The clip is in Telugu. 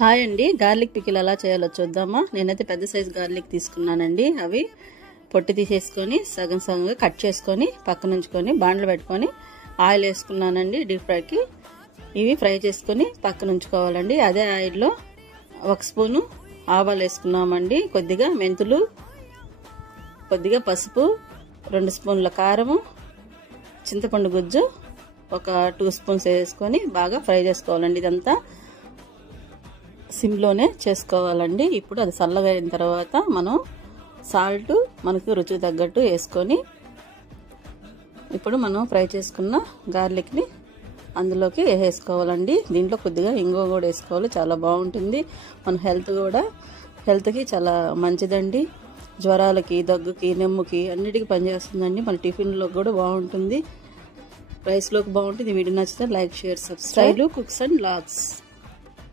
హాయ్ అండి, గార్లిక్ పికిల్ ఎలా చేయాలో చూద్దామా. నేనైతే పెద్ద సైజు గార్లిక్ తీసుకున్నానండి. అవి పొట్టి తీసేసుకొని సగం సగంగా కట్ చేసుకొని పక్కన ఉంచుకొని బాండ్లు పెట్టుకొని ఆయిల్ వేసుకున్నానండి డీప్ ఫ్రైకి. ఇవి ఫ్రై చేసుకొని పక్కన ఉంచుకోవాలండి. అదే ఆయిల్లో 1 స్పూను ఆవాలు వేసుకున్నామండి, కొద్దిగా మెంతులు, కొద్దిగా పసుపు, 2 స్పూన్ల కారము, చింతపండు గుజ్జు ఒక 2 స్పూన్స్ వేసుకొని బాగా ఫ్రై చేసుకోవాలండి. ఇదంతా సిమ్లోనే చేసుకోవాలండి. ఇప్పుడు అది చల్లగా అయిన తర్వాత మనం సాల్ట్ మనకు రుచికి తగ్గట్టు వేసుకొని ఇప్పుడు మనం ఫ్రై చేసుకున్న గార్లిక్ని అందులోకి వేసుకోవాలండి. దీంట్లో కొద్దిగా ఇంగువ కూడా వేసుకోవాలి, చాలా బాగుంటుంది. మన హెల్త్కి చాలా మంచిదండి. జ్వరాలకి, దగ్గుకి, నెమ్ముకి అన్నిటికీ పనిచేస్తుందండి. మన టిఫిన్లో కూడా బాగుంటుంది, రైస్లోకి బాగుంటుంది. వీడియో నచ్చితే like, share, subscribe. Cooks and vlogs.